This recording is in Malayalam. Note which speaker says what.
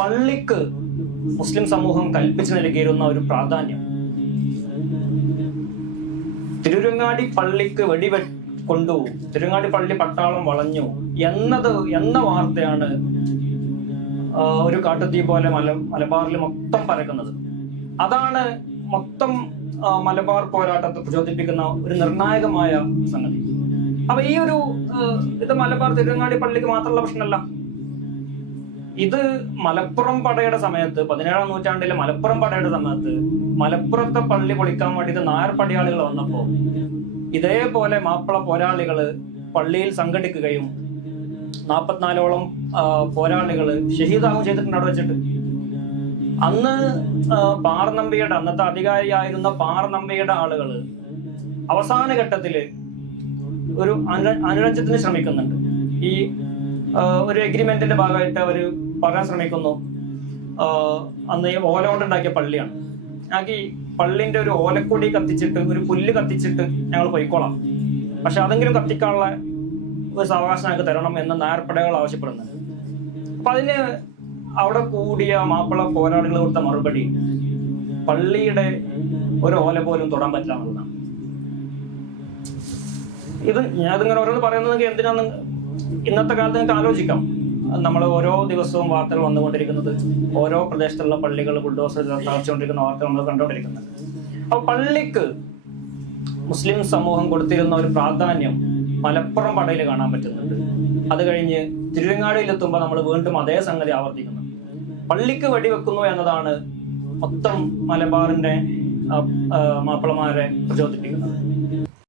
Speaker 1: പള്ളിക്ക് മുസ്ലിം സമൂഹം കൽപ്പിച്ചു നൽകിയിരുന്ന ഒരു പ്രാധാന്യം. തിരുരങ്ങാടി പള്ളിക്ക് വെടിവെ കൊണ്ടു. തിരുങ്ങാടി പള്ളി പട്ടാളം വളഞ്ഞു. എന്നത് എന്ന വാർത്തയാണ് ഒരു കാട്ടുതീ പോലെ മല മലബാറിൽ മൊത്തം പരക്കുന്നത്. അതാണ് മൊത്തം മലബാർ പോരാട്ടത്തെ പ്രചോദിപ്പിക്കുന്ന ഒരു നിർണായകമായ സംഗതി. അപ്പൊ ഈ ഒരു ഇത് മലബാർ തിരുങ്ങാടി പള്ളിക്ക് മാത്രമുള്ള പ്രശ്നമല്ല. ഇത് മലപ്പുറം പടയുടെ സമയത്ത് പതിനേഴാം നൂറ്റാണ്ടിലെ മലപ്പുറം പടയുടെ സമയത്ത് മലപ്പുറത്തെ പള്ളി പൊളിക്കാൻ വേണ്ടിയിട്ട് നായർ പടയാളികൾ വന്നപ്പോ ഇതേപോലെ മാപ്പിള പോരാളികൾ പള്ളിയിൽ സംഘടിക്കുകയും നാപ്പത്തിനാലോളം പോരാളികൾ ഷഹീദാകും ചെയ്തിട്ടുണ്ട് അവിടെ വെച്ചിട്ട്. അന്ന് പാർനമ്പിയുടെ അന്നത്തെ അധികാരിയായിരുന്ന പാർനമ്പിയുടെ ആളുകൾ അവസാന ഘട്ടത്തിൽ ഒരു അനുരഞ്ജത്തിന് ശ്രമിക്കുന്നുണ്ട്. ഈ ഒരു എഗ്രിമെന്റിന്റെ ഭാഗമായിട്ട് അവർ പറയാൻ ശ്രമിക്കുന്നു. അന്ന് ഈ ഓല കൊണ്ടുണ്ടാക്കിയ പള്ളിയാണ്. ഞങ്ങൾക്ക് ഈ പള്ളിന്റെ ഒരു ഓലക്കൊടി കത്തിച്ചിട്ട് ഒരു പുല്ല് കത്തിച്ചിട്ട് ഞങ്ങൾ പോയിക്കോളാം. പക്ഷെ അതെങ്കിലും കത്തിക്കാനുള്ള ഒരു സാവകാശം ഞങ്ങൾക്ക് തരണം എന്ന് നായർപ്പടകൾ ആവശ്യപ്പെടുന്നുണ്ട്. അപ്പൊ അതിന് അവിടെ കൂടിയ മാപ്പിള പോരാളികൾ കൊടുത്ത മറുപടി പള്ളിയുടെ ഒരു ഓല പോലും തൊടാൻ പറ്റില്ല എന്നുള്ളതാണ് ഇത് ഞാൻ ഇതിങ്ങനെ ഓരോന്ന് പറയുന്നത് എന്തിനാന്ന് ഇന്നത്തെ കാലത്ത് നിങ്ങൾക്ക് ആലോചിക്കാം. നമ്മൾ ഓരോ ദിവസവും വാർത്തകൾ വന്നുകൊണ്ടിരിക്കുന്നത് ഓരോ പ്രദേശത്തുള്ള പള്ളികൾ ബുൾഡോസർ തകർച്ചുകൊണ്ടിരിക്കുന്ന വാർത്തകൾ നമ്മൾ കണ്ടുകൊണ്ടിരിക്കുന്നത്. അപ്പൊ പള്ളിക്ക് മുസ്ലിം സമൂഹം കൊടുത്തിരുന്ന ഒരു പ്രാധാന്യം മലപ്പുറം പടയിൽ കാണാൻ പറ്റുന്നുണ്ട്. അത് കഴിഞ്ഞ് തിരുവങ്ങാടിയിലെത്തുമ്പോൾ നമ്മൾ വീണ്ടും അതേ സംഗതി ആവർത്തിക്കുന്നു. പള്ളിക്ക് വെടിവെക്കുന്നു എന്നതാണ് മൊത്തം മലബാറിന്റെ മാപ്പിളമാരെ പ്രചോദിപ്പിക്കുന്നത്.